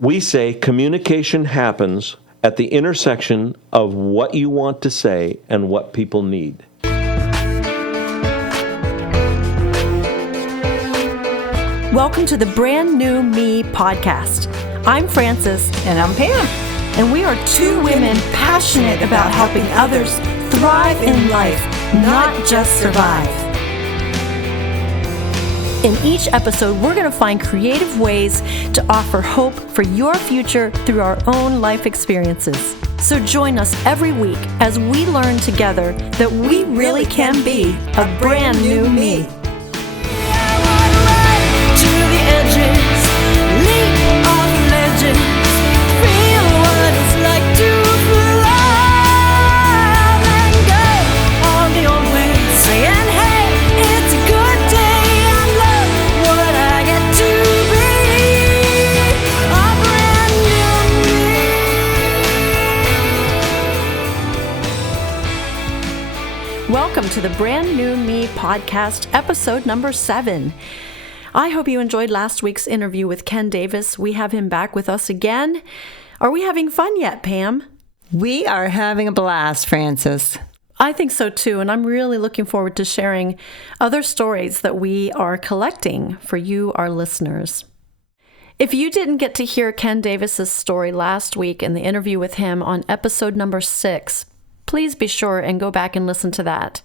We say communication happens at the intersection of what you want to say and what people need. Welcome to the Brand New Me podcast. I'm Frances. And I'm Pam. And we are two women passionate about helping others thrive in life, not just survive. In each episode, we're going to find creative ways to offer hope for your future through our own life experiences. So join us every week as we learn together that we really can be a brand new me. Welcome to the Brand New Me podcast, episode number 7. I hope you enjoyed last week's interview with Ken Davis. We have him back with us again. Are we having fun yet, Pam? We are having a blast, Frances. I think so too, and I'm really looking forward to sharing other stories that we are collecting for you, our listeners. If you didn't get to hear Ken Davis's story last week in the interview with him on episode number 6, please be sure and go back and listen to that.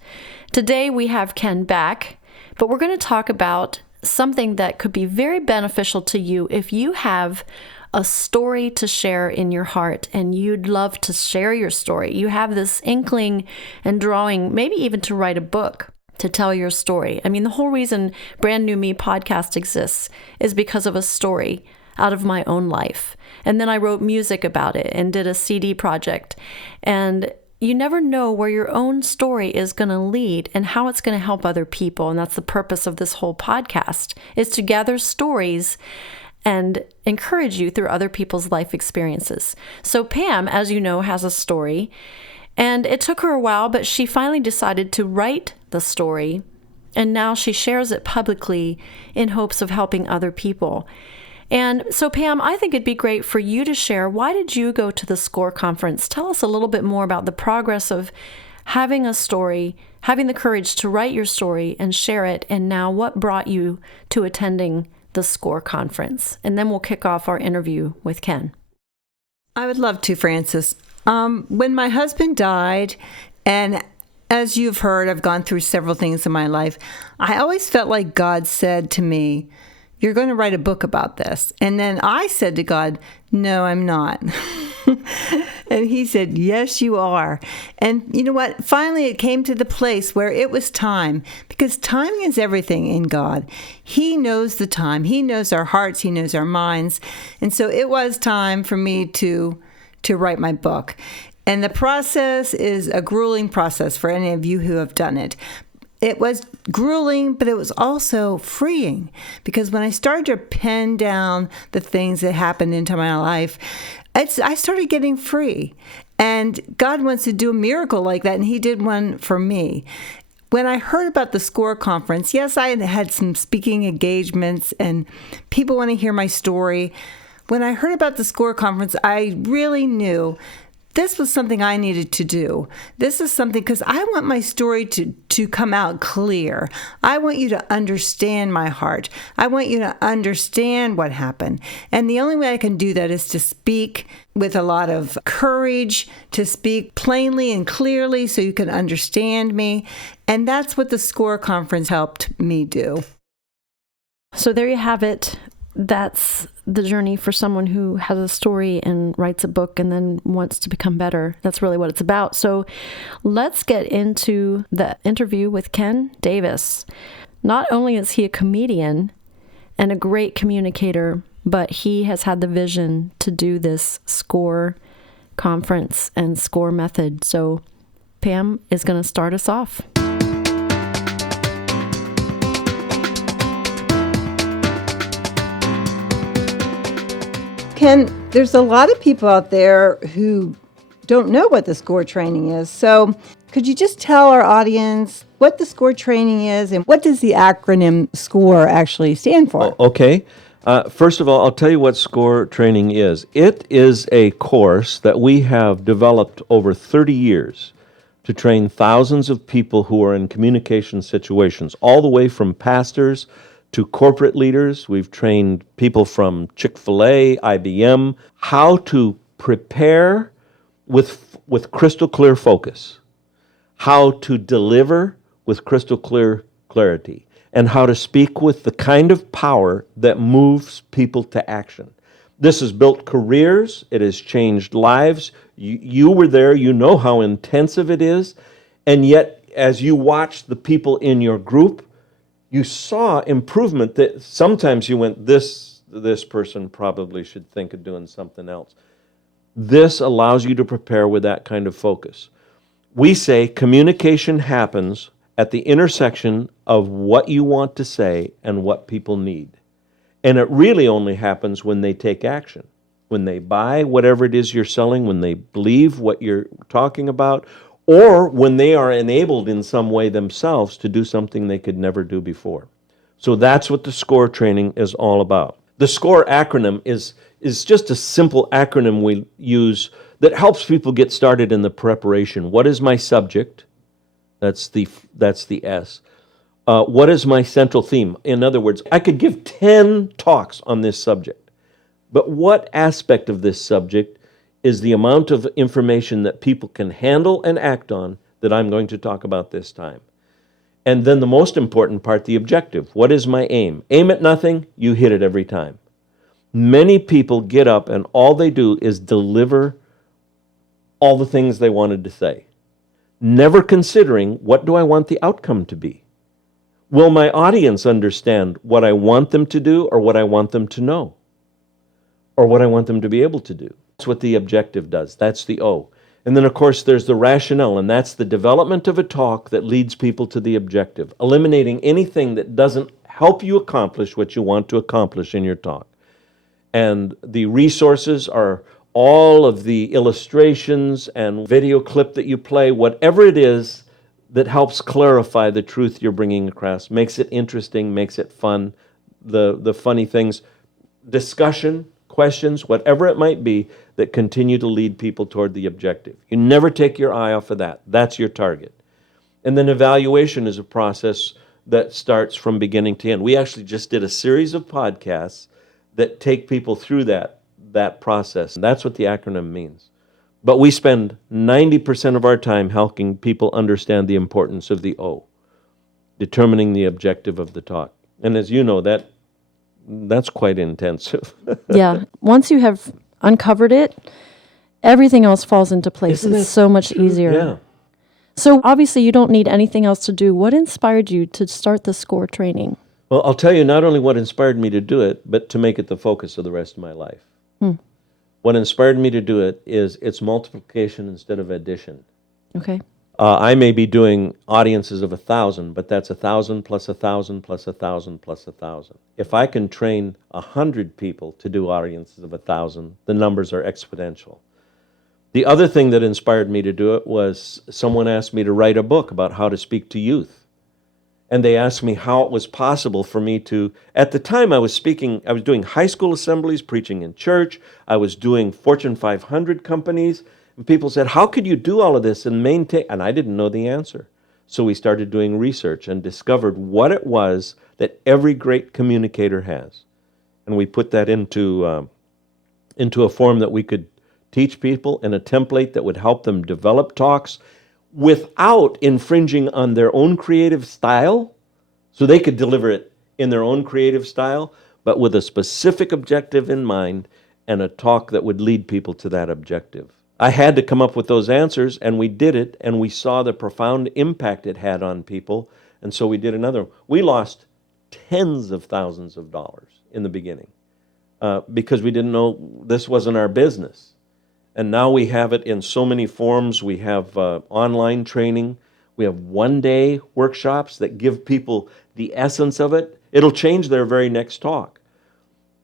Today we have Ken back, but we're going to talk about something that could be very beneficial to you if you have a story to share in your heart and you'd love to share your story. You have this inkling and drawing, maybe even to write a book to tell your story. I mean, the whole reason Brand New Me podcast exists is because of a story out of my own life. And then I wrote music about it and did a CD project. And you never know where your own story is going to lead and how it's going to help other people. And that's the purpose of this whole podcast, is to gather stories and encourage you through other people's life experiences. So Pam, as you know, has a story, and it took her a while, but she finally decided to write the story, and now she shares it publicly in hopes of helping other people. And so, Pam, I think it'd be great for you to share, why did you go to the SCORRE Conference? Tell us a little bit more about the progress of having a story, having the courage to write your story and share it, and now what brought you to attending the SCORRE Conference. And then we'll kick off our interview with Ken. I would love to, Frances. When my husband died, and as you've heard, I've gone through several things in my life, I always felt like God said to me, "You're going to write a book about this." And then I said to God, "No, I'm not." And he said, "Yes, you are." And you know what? Finally, it came to the place where it was time, because timing is everything in God. He knows the time. He knows our hearts. He knows our minds. And so it was time for me to write my book. And the process is a grueling process for any of you who have done it. It was grueling, but it was also freeing, because when I started to pen down the things that happened into my life, I started getting free. And God wants to do a miracle like that, and he did one for me. When I heard about the SCORRE Conference, yes, I had some speaking engagements, and people want to hear my story. When I heard about the SCORRE Conference, I really knew this was something I needed to do. This is something, because I want my story to come out clear. I want you to understand my heart. I want you to understand what happened. And the only way I can do that is to speak with a lot of courage, to speak plainly and clearly so you can understand me. And that's what the SCORRE Conference helped me do. So there you have it. That's the journey for someone who has a story and writes a book and then wants to become better. That's really what it's about. So let's get into the interview with Ken Davis. Not only is he a comedian and a great communicator, but he has had the vision to do this SCORRE Conference and SCORRE Method. So Pam is going to start us off. Ken, there's a lot of people out there who don't know what the SCORRE training is. So could you just tell our audience what the SCORRE training is and what does the acronym SCORRE actually stand for? Okay. First of all, I'll tell you what SCORE training is. It is a course that we have developed over 30 years to train thousands of people who are in communication situations, all the way from pastors to corporate leaders. We've trained people from Chick-fil-A, IBM, how to prepare with crystal clear focus, how to deliver with crystal clear clarity, and how to speak with the kind of power that moves people to action. This has built careers. It has changed lives. You were there. You know how intensive it is. And yet, as you watched the people in your group, you saw improvement that sometimes you went, this person probably should think of doing something else. This allows you to prepare with that kind of focus. We say communication happens at the intersection of what you want to say and what people need. And it really only happens when they take action, when they buy whatever it is you're selling, when they believe what you're talking about, or when they are enabled in some way themselves to do something they could never do before. So that's what the SCORE training is all about. The SCORE acronym is just a simple acronym we use that helps people get started in the preparation. What is my subject? That's the S. What is my central theme? In other words, I could give 10 talks on this subject, but what aspect of this subject is the amount of information that people can handle and act on that I'm going to talk about this time? And then the most important part, the objective. What is my aim? Aim at nothing, you hit it every time. Many people get up and all they do is deliver all the things they wanted to say, never considering, what do I want the outcome to be? Will my audience understand what I want them to do, or what I want them to know, or what I want them to be able to do? That's what the objective does. That's the O. And then, of course, there's the rationale, and that's the development of a talk that leads people to the objective, eliminating anything that doesn't help you accomplish what you want to accomplish in your talk. And the resources are all of the illustrations and video clip that you play, whatever it is that helps clarify the truth you're bringing across, makes it interesting, makes it fun, the funny things, discussion, questions, whatever it might be, that continue to lead people toward the objective. You never take your eye off of that. That's your target. And then evaluation is a process that starts from beginning to end. We actually just did a series of podcasts that take people through that process. That's what the acronym means. But we spend 90% of our time helping people understand the importance of the O, determining the objective of the talk. And as you know, that's quite intensive. Yeah. Once you have uncovered it, everything else falls into place. It's so much easier. Yeah. So obviously you don't need anything else to do. What inspired you to start the SCORE training? Well, I'll tell you not only what inspired me to do it, but to make it the focus of the rest of my life. What inspired me to do it is its multiplication instead of addition. Okay. I may be doing audiences of 1,000, but that's 1,000 plus 1,000 plus 1,000 plus 1,000. If I can train 100 people to do audiences of 1,000, the numbers are exponential. The other thing that inspired me to do it was someone asked me to write a book about how to speak to youth. And they asked me how it was possible for me to, at the time I was doing high school assemblies, preaching in church, I was doing Fortune 500 companies, and people said, how could you do all of this and maintain, and I didn't know the answer. So we started doing research and discovered what it was that every great communicator has. And we put that into a form that we could teach people, in a template that would help them develop talks without infringing on their own creative style, so they could deliver it in their own creative style, but with a specific objective in mind and a talk that would lead people to that objective. I had to come up with those answers, and we did it, and we saw the profound impact it had on people, and so we did another one. We lost tens of thousands of dollars in the beginning because we didn't know, this wasn't our business. And now we have it in so many forms. We have online training. We have one-day workshops that give people the essence of it. It'll change their very next talk.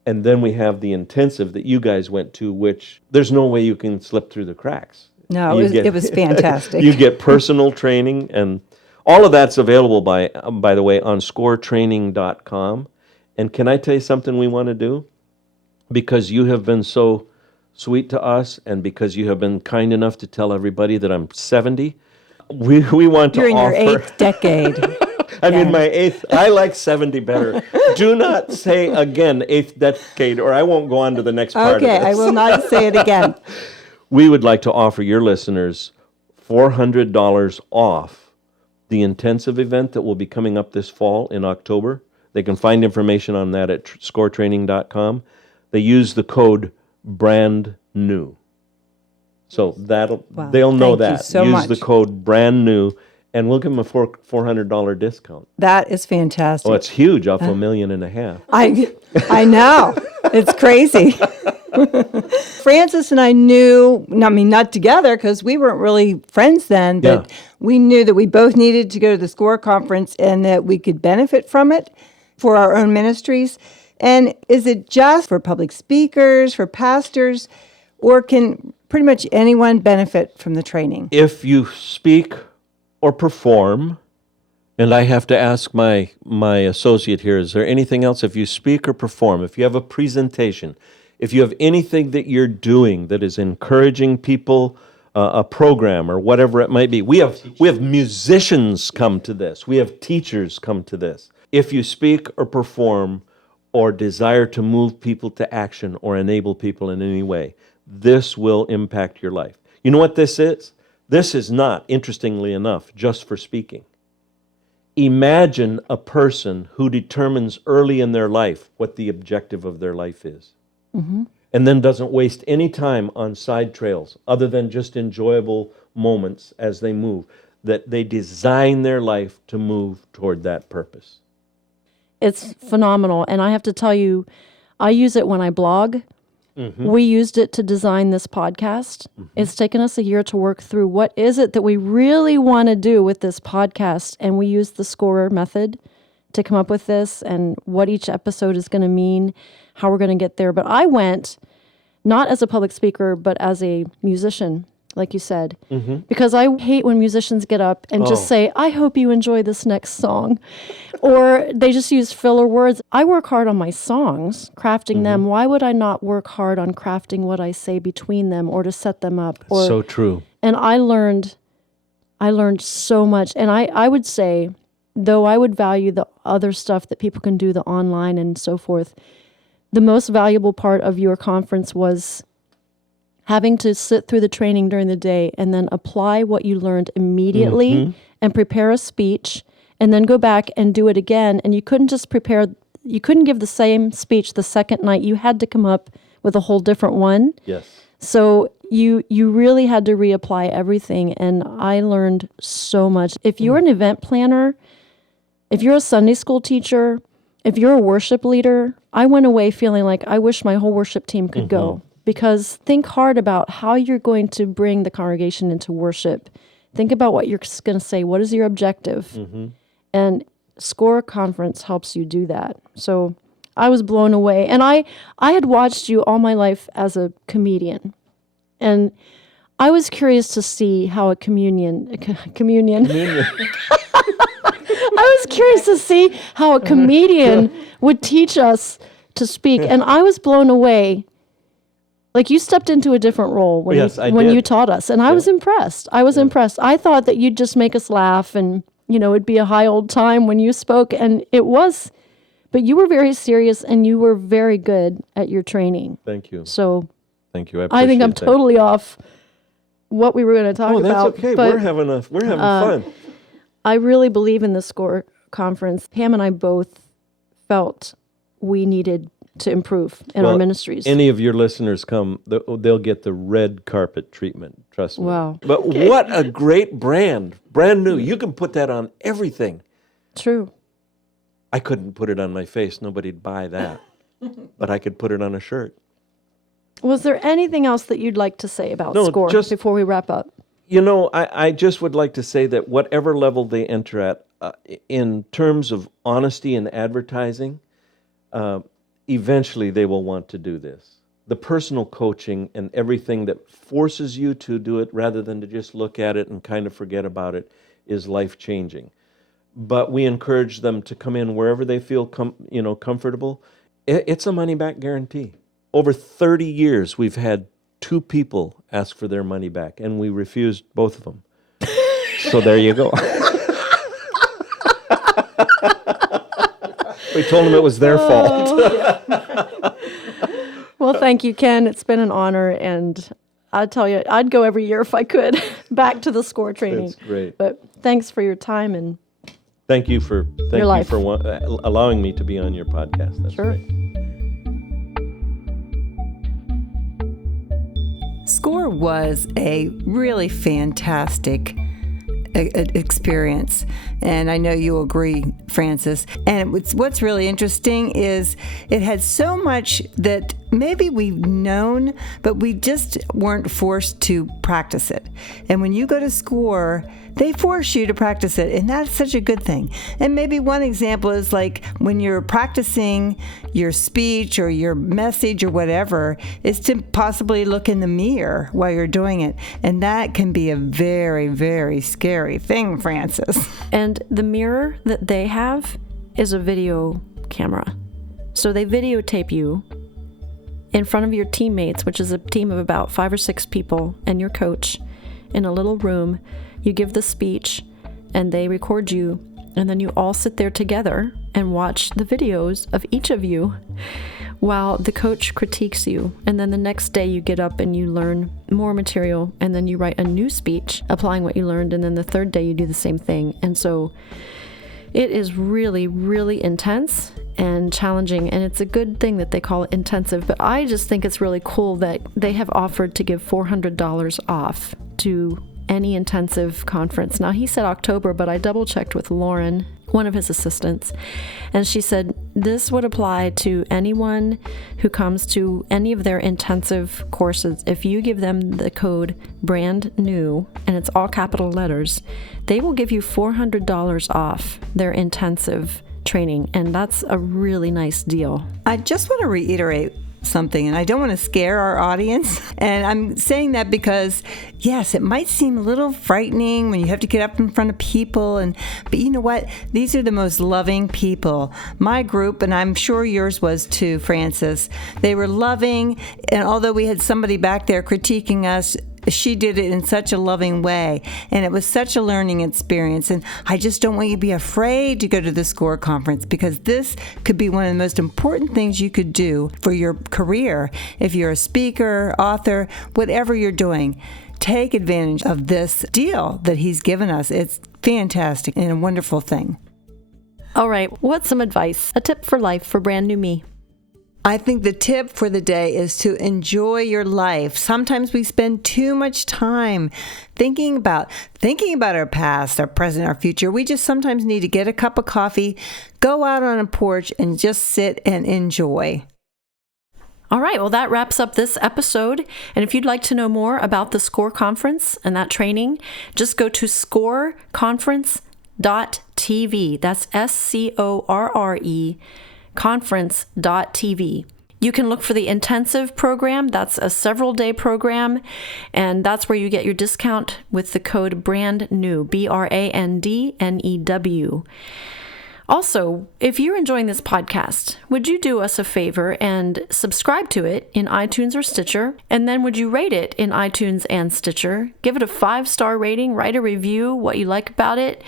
And then we have the intensive that you guys went to, which there's no way you can slip through the cracks. No, it was fantastic. You get personal training, and all of that's available, by the way, on scoretraining.com. And can I tell you something we want to do? Because you have been so sweet to us, and because you have been kind enough to tell everybody that I'm 70, we want to You're in your offer... 8th decade. I'm in my 8th. I like 70 better. Do not say again 8th decade, or I won't go on to the next part of Okay, this. I will not say it again. We would like to offer your listeners $400 off the intensive event that will be coming up this fall in October. They can find information on that at scoretraining.com. They use the code BRANDNEW. So they'll know Thank you that. so Use much. the code BRANDNEW, and we'll give them a $400 discount. That is fantastic. Oh, it's huge off $1.5 million. I know. It's crazy. Frances and I knew, not together because we weren't really friends then, but Yeah. we knew that we both needed to go to the SCORRE Conference and that we could benefit from it for our own ministries. And is it just for public speakers, for pastors, or can pretty much anyone benefit from the training? If you speak or perform, and I have to ask my associate here, is there anything else? If you speak or perform, if you have a presentation, if you have anything that you're doing that is encouraging people, a program or whatever it might be. We have musicians come to this. We have teachers come to this. If you speak or perform or desire to move people to action or enable people in any way, this will impact your life. You know what this is? This is not, interestingly enough, just for speaking. Imagine a person who determines early in their life what the objective of their life is, and then doesn't waste any time on side trails other than just enjoyable moments as they move, that they design their life to move toward that purpose. It's phenomenal. And I have to tell you, I use it when I blog. We used it to design this podcast. It's taken us a year to work through what is it that we really want to do with this podcast. And we used the SCORRE Method to come up with this and what each episode is going to mean, how we're going to get there. But I went not as a public speaker, but as a musician, like you said, because I hate when musicians get up and just say, I hope you enjoy this next song. Or they just use filler words. I work hard on my songs, crafting them. Why would I not work hard on crafting what I say between them or to set them up? Or, So true. and I learned so much. And I would say, though I would value the other stuff that people can do, the online and so forth, the most valuable part of your conference was having to sit through the training during the day and then apply what you learned immediately and prepare a speech and then go back and do it again. And you couldn't just you couldn't give the same speech the second night. You had to come up with a whole different one. Yes. So you really had to reapply everything. And I learned so much. If you're an event planner, if you're a Sunday school teacher, if you're a worship leader, I went away feeling like I wish my whole worship team could go. Because think hard about how you're going to bring the congregation into worship. Think about what you're going to say. What is your objective? And SCORRE Conference helps you do that. So I was blown away. And I had watched you all my life as a comedian. And I was curious to see how a communion. I was curious to see how a comedian would teach us to speak. And I was blown away. Like you stepped into a different role when you taught us. And I was impressed. I was impressed. I thought that you'd just make us laugh and, it'd be a high old time when you spoke. And it was, but you were very serious and you were very good at your training. Thank you. So Thank you. I think I'm totally off what we were going to talk about. Oh, that's okay. But, We're having fun. I really believe in the SCORRE Conference. Pam and I both felt we needed to improve in our ministries. Any of your listeners come, they'll get the red carpet treatment, trust me. Wow. But what a great brand. Brand new. You can put that on everything. True. I couldn't put it on my face. Nobody'd buy that. But I could put it on a shirt. Was there anything else that you'd like to say about SCORRE before we wrap up? I just would like to say that whatever level they enter at, in terms of honesty and advertising, eventually they will want to do this. The personal coaching and everything that forces you to do it rather than to just look at it and kind of forget about it is life-changing. but we encourage them to come in wherever they feel comfortable. It's a money-back guarantee. Over 30 years, we've had 2 people ask for their money back, and we refused both of them. So there you go. We told them it was their fault. Well, thank you, Ken. It's been an honor, and I tell you, I'd go every year if I could back to the SCORRE training. That's great. But thanks for your time and Thank you for allowing me to be on your podcast. That's sure. great. SCORRE was a really fantastic experience, and I know you'll agree, Frances. And what's really interesting is it had so much that maybe we've known, but we just weren't forced to practice it. And when you go to SCORRE, they force you to practice it, and that's such a good thing. And maybe one example is like when you're practicing your speech or your message or whatever, is to possibly look in the mirror while you're doing it. And that can be a very, very scary thing, Frances. And the mirror that they have is a video camera. So they videotape you in front of your teammates, which is a team of about 5 or 6 people, and your coach in a little room. You give the speech, and they record you, and then you all sit there together and watch the videos of each of you while the coach critiques you. And then the next day you get up and you learn more material, and then you write a new speech applying what you learned, and then the third day you do the same thing. And so it is really, really intense and challenging, and it's a good thing that they call it intensive. But I just think it's really cool that they have offered to give $400 off to any intensive conference. Now, he said October, but I double checked with Lauren, one of his assistants, and she said this would apply to anyone who comes to any of their intensive courses. If you give them the code brand new, and it's all capital letters, they will give you $400 off their intensive training, and that's a really nice deal. I just want to reiterate something, and I don't want to scare our audience. And I'm saying that because, yes, it might seem a little frightening when you have to get up in front of people, but you know what? These are the most loving people. My group, and I'm sure yours was too, Frances, they were loving, and although we had somebody back there critiquing us, she did it in such a loving way, and it was such a learning experience. And I just don't want you to be afraid to go to the SCORRE conference, because this could be one of the most important things you could do for your career. If you're a speaker, author, whatever you're doing, take advantage of this deal that he's given us. It's fantastic and a wonderful thing. All right, what's some advice, a tip for life for brand new me? I think the tip for the day is to enjoy your life. Sometimes we spend too much time thinking about our past, our present, our future. We just sometimes need to get a cup of coffee, go out on a porch, and just sit and enjoy. All right, well, that wraps up this episode. And if you'd like to know more about the SCORRE Conference and that training, just go to SCORRE.TV. That's SCORRE conference.tv. You can look for the intensive program. That's a several-day program, and that's where you get your discount with the code BRANDNEW, BRANDNEW. Also, if you're enjoying this podcast, would you do us a favor and subscribe to it in iTunes or Stitcher? And then would you rate it in iTunes and Stitcher? Give it a 5-star rating, write a review, what you like about it.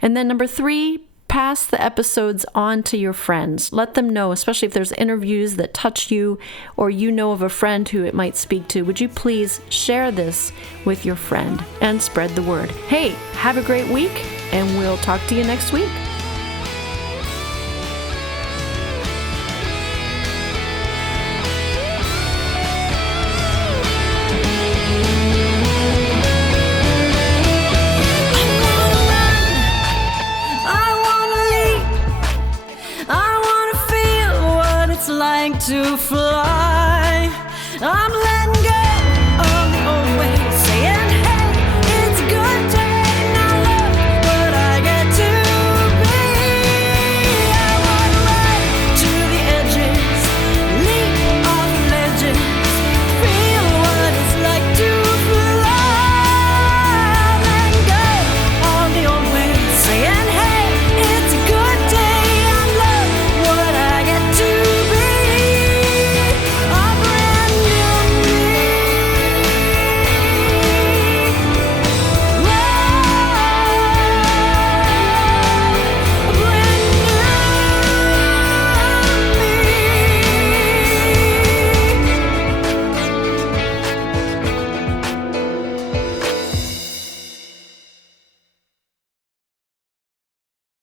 And then number 3, pass the episodes on to your friends. Let them know, especially if there's interviews that touch you or you know of a friend who it might speak to. Would you please share this with your friend and spread the word? Hey, have a great week, and we'll talk to you next week.